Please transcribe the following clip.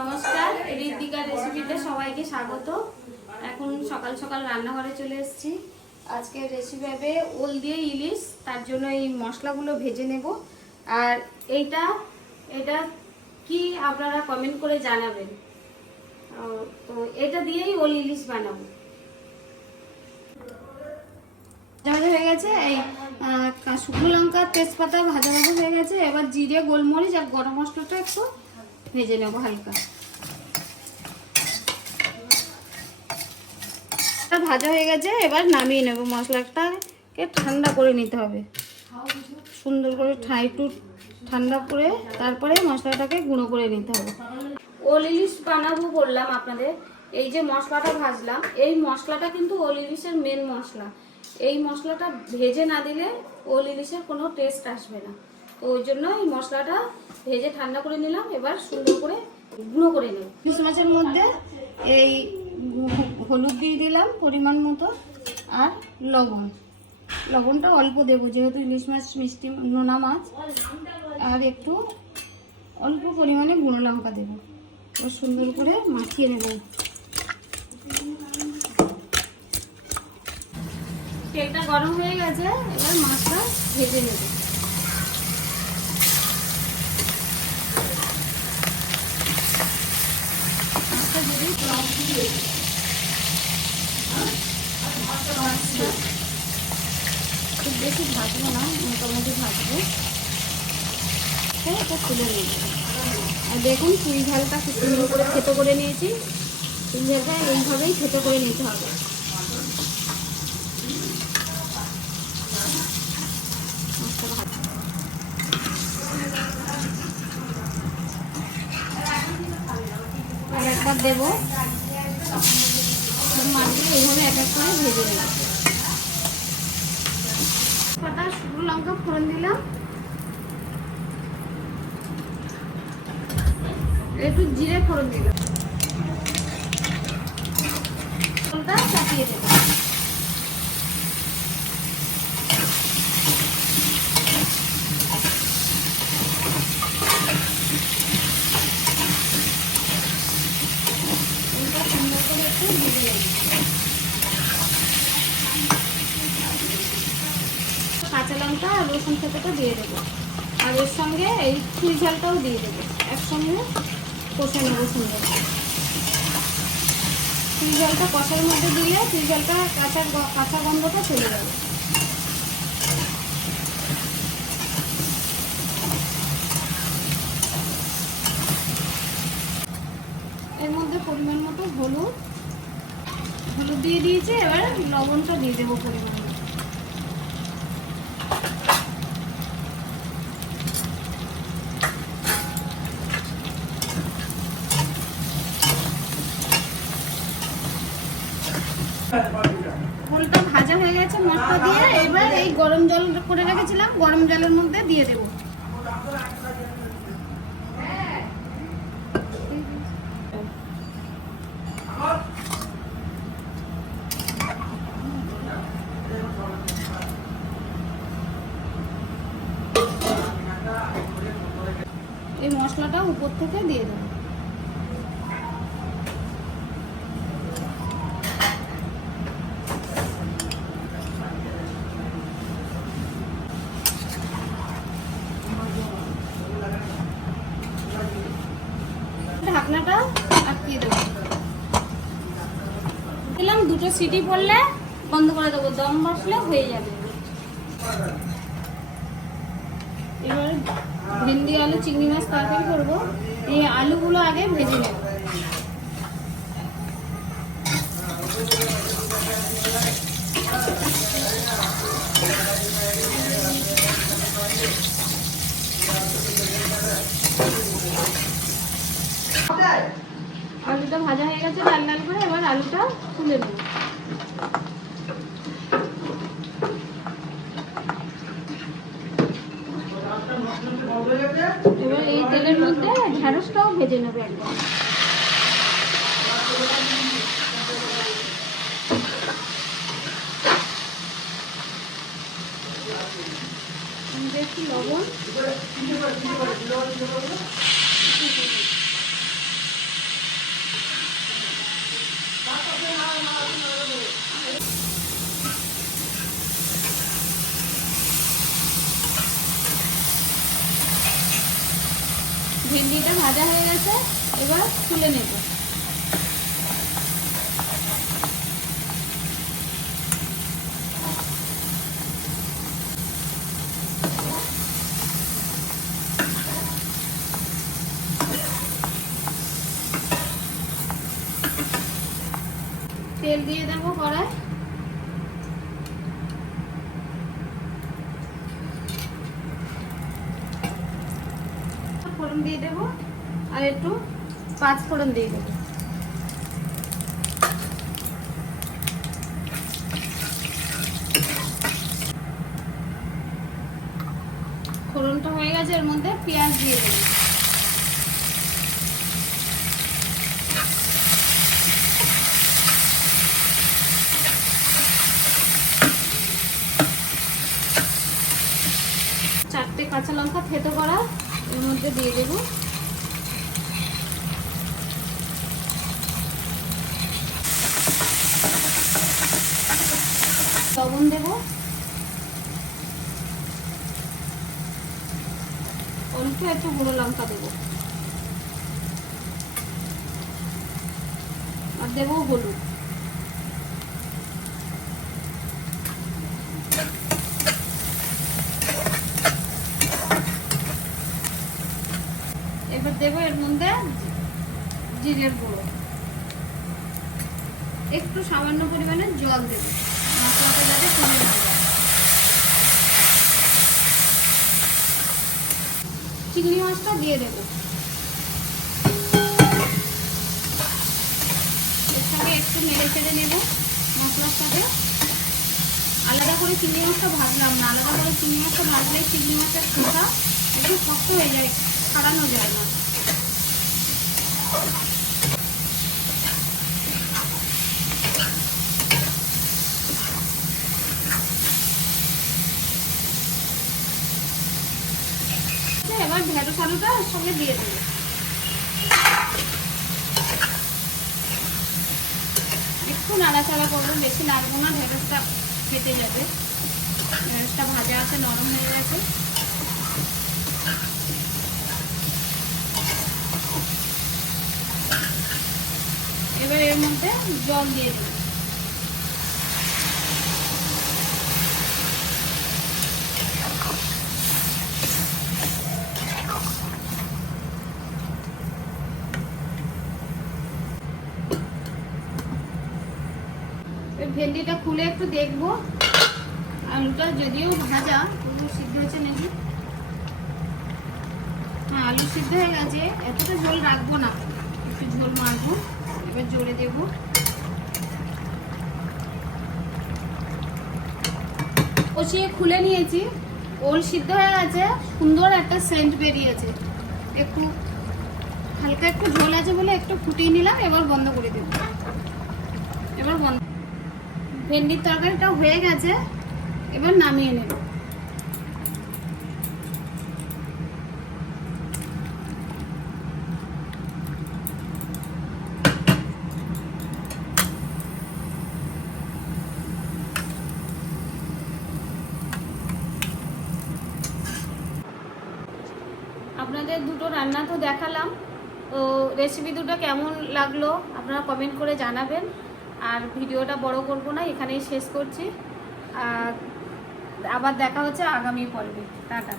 নমস্কার, ঋদ্ধিকা রেসিপিতে সবাইকে স্বাগত। এখন সকাল সকাল রান্নাঘরে চলে এসেছি। আজকে রেসিপি হবে ওল দিয়ে ইলিশ। তার জন্য এই মশলাগুলো ভেজে নেব। আর এটা কি আপনারা কমেন্ট করে জানাবেন। তো এটা দিয়েই ওল ইলিশ বানাবো। ভাজা হয়ে গেছে, এই শুকনো লঙ্কা তেজপাতা ভাজা হয়ে গেছে। এবার জিরে গোলমরিচ আর গরম মশলাটা একটু ভেজে নেব হালকা। ভাজা হয়ে গেছে, এবার নামিয়ে নেব। মশলাটাকে ঠান্ডা করে নিতে হবে, সুন্দর করে একটু ঠান্ডা করে তারপরে মশলাটাকে গুঁড়ো করে নিতে হবে। ওল ইলিশ বানাবো বললাম আপনাদের। এই যে মশলাটা ভাজলাম, এই মশলাটা কিন্তু ওল ইলিশের মেন মশলা। এই মশলাটা ভেজে না দিলে ওল ইলিশের কোনো টেস্ট আসবে না। তো ওই জন্য এই মশলাটা ভেজে ঠান্ডা করে নিলাম। এবার সুন্দর করে গুঁড়ো করে নেব। ইলিশ মাছের মধ্যে এই হলুদ দিয়ে দিলাম পরিমাণ মতো, আর লবণটা অল্প দেবো, যেহেতু ইলিশ মাছ মিষ্টি নোনা মাছ। আর একটু অল্প পরিমাণে গুঁড়ো লঙ্কা দেবো। এবার সুন্দর করে মাখিয়ে নেব। তেলটা গরম হয়ে গেছে, এবার মাছটা ভেজে নেব। খুব বেশি ভাজবো না, মোটামুটি ভাজবো। এটা তুলে নেব। আর দেখুন চুই ঝালটা খুব সুন্দর করে থেতো করে নিয়েছি। চুই ঝালটা এইভাবেই থেতো করে নিতে হবে। আর একবার দেবো, মাছগুলো এইভাবে এক এক করে ভেজে নেব। পাতা শুকনো লঙ্কা ফোড়ন দিলাম, একটু জিরে ফোড়ন দিলাম, ওলটা চাপিয়ে দেব। কাঁচা লঙ্কা আর রসুন থেতোটা দিয়ে দেবো, আর এর সঙ্গে এই চুই ঝালটাও দিয়ে দেবো। একসঙ্গে কষে নেবো সুন্দর। চুই ঝালটা কষার মধ্যে দিলে চুই ঝালটা কাঁচা গন্ধটা চলে যাবে। এর মধ্যে পরিমাণ মতো হলুদ দিয়ে দিয়েছি। এবার লবণটা দিয়ে দেবো পরিমাণ মতো। ওলটা ভাজা হয়ে গেছে মশলা দিয়ে। এবার এই গরম জল করে রেখেছিলাম, গরম জলের মধ্যে দিয়ে দেবো। এই মশলাটা উপর থেকে দিয়ে দেবো। ঢাকনাটা আটকিয়ে দেবো। দিলাম, দুটো সিটি পড়লে বন্ধ করে দেবো। দম বসলে হয়ে যাবে। এবার ভেন্ডি আলু চিংড়ি মাছ তরকারি করবো। এই আলুগুলো আগে ভেজে নেব। আলুটা ভাজা হয়ে গেছে লাল লাল করে। এবার আলুটা তুলে নেব। এবার এই তেলের মধ্যে ঢেঁড়সটাও ভেজে নেবে একদম। একটু লবণ, ভেন্ডিটা ভাজা হয়ে গেছে, এবার তুলে নেব। তেল দিয়ে দেবো কড়াই। ফোড়ন দিয়ে দেবো আর একটু 5 ফোড়ন দিয়ে দেবো। ফোড়নটা হয়ে গেছে, এর মধ্যে পেঁয়াজ দিয়ে দেবো। চারটে কাঁচা লঙ্কা থেতো করা এর মধ্যে দিয়ে দেবো। লবণ দেবো, অল্প একটু গুঁড়ো লঙ্কা দেবো আর দেবো হলুদ। এবার দেবো এর মধ্যে জিরের গুঁড়ো, একটু সামান্য পরিমাণে জল দেবো মশলাটা যাতে কমে না যায়। চিংড়ি মাছটা দিয়ে দেবো। এর সাথে একটু নেড়ে চেড়ে নেব মশলার সাথে। আলাদা করে চিংড়ি মাছটা ভাজলাম না, আলাদা করে চিংড়ি মাছটা ভাজলে চিংড়ি মাছের খোসা একটু শক্ত হয়ে যায়, ছাড়ানো যায় না। এবার ঢেঁড়স আলুটা এর সঙ্গে দিয়ে দেবো। একটু নাড়াচাড়া করবো, বেশি নাড়বো না, ঢেঁড়সটা ফেটে যাবে। ঢেঁড়সটা ভাজা আছে, নরম হয়ে গেছে। এবার এর মধ্যে জল দিয়ে দেবো। ভেন্ডিটা খুলে একটু দেখবো, আলুটা যদিও ভাজা তবু সিদ্ধ হয়েছে নাকি। হ্যাঁ, আলু সিদ্ধ হয়ে গেছে। এতটা ঝোল রাখবো না, একটু ঝোল মারবো। এবার জোরে দেবো। কষিয়ে খুলে নিয়েছি, ওল সিদ্ধ হয়ে গেছে, সুন্দর একটা সেন্ট বেরিয়েছে। একটু হালকা একটু ঝোল আছে বলে একটু ফুটিয়ে নিলাম। এবার বন্ধ করে দেবো। এবার বন্ধ। ভেন্ডির তরকারিটা হয়ে গেছে, এবার নামিয়ে নেব। আপনাদের দুটো রান্না তো দেখালাম, তো রেসিপি দুটো কেমন লাগলো আপনারা কমেন্ট করে জানাবেন। আর ভিডিওটা বড় করব না, এখানেই শেষ করছি। আর আবার দেখা হচ্ছে আগামী পর্বে। টাটা।